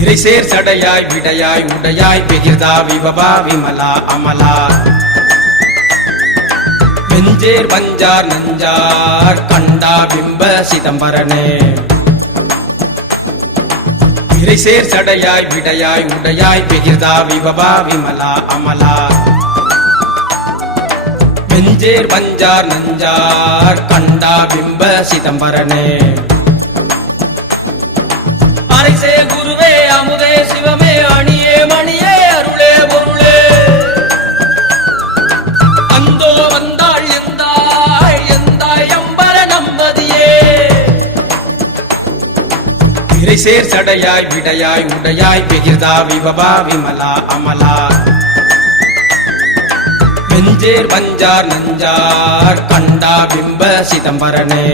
விரைசேர் சடையாய் விடையாய் உடையாய் பிகிர்தா விபவா விமலா அமலா. வெஞ்சேர் வஞ்சார் நஞ்சார் கண்டா பிம்ப சிதம்பரனே. விரைசேர் சடையாய் விடையாய் உடையாய் பிகிர்தா விபவா விமலா அமலா. வெஞ்சேர் வஞ்சார் நஞ்சார் கண்டா பிம்ப சிதம்பரனே. விதை சேர் சடையாய் விடையாய் உடையாய் பெகிர்தா விபவா விமலா அமலா. வெஞ்சேர் வஞ்சார் நஞ்சார் கண்டா பிம்ப சிதம்பரனே.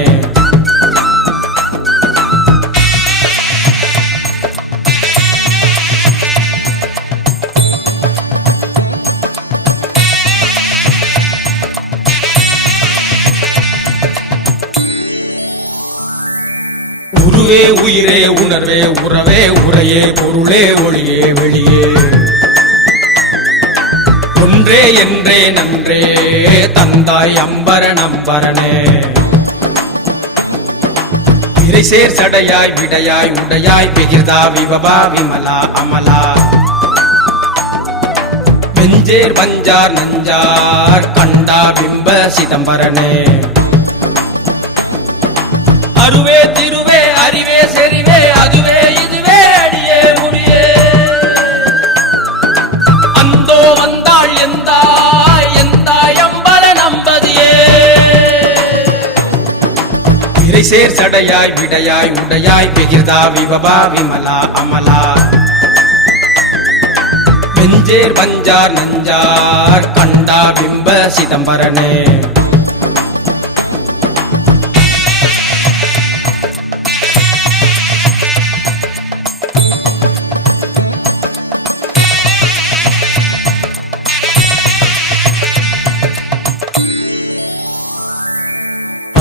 உருவே உயிரே உணர்வே உறவே உரையே பொருளே ஒளியே வெளியே. ஒன்றே என்றே நன்றே தந்தாய் அம்பர நம்பரனே விரைசேர் சடையாய் விடையாய் உடையாய் பிகிர்தா விபவா விமலா அமலா. வெஞ்சேர் பஞ்சார் நஞ்சார் கண்டா பிம்ப சிதம்பரனே. அருவே திருவே அறிவே செறிவே அதுவே இதுவே அடியே முடியே. அந்தோ வந்தாள் எந்தாய் எந்தாய் அம்பல நம்பதியே. விரைசேர் சடையாய் விடையாய் உடையாய் பெகிர்தா விபவா விமலா அமலா. வெஞ்சேர் வஞ்சார் நஞ்சார் கண்டா பிம்ப சிதம்பரனே.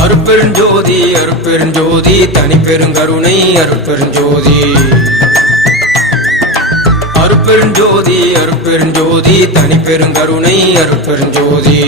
அருட்பெருஞ்சோதி அருட்பெருஞ்சோதி தனிப்பெருங்கருணை அருட்பெருஞ்சோதி அருட்பெருஞ்சோதி அருட்பெருஞ்சோதி தனி அருட்பெருஞ்சோதி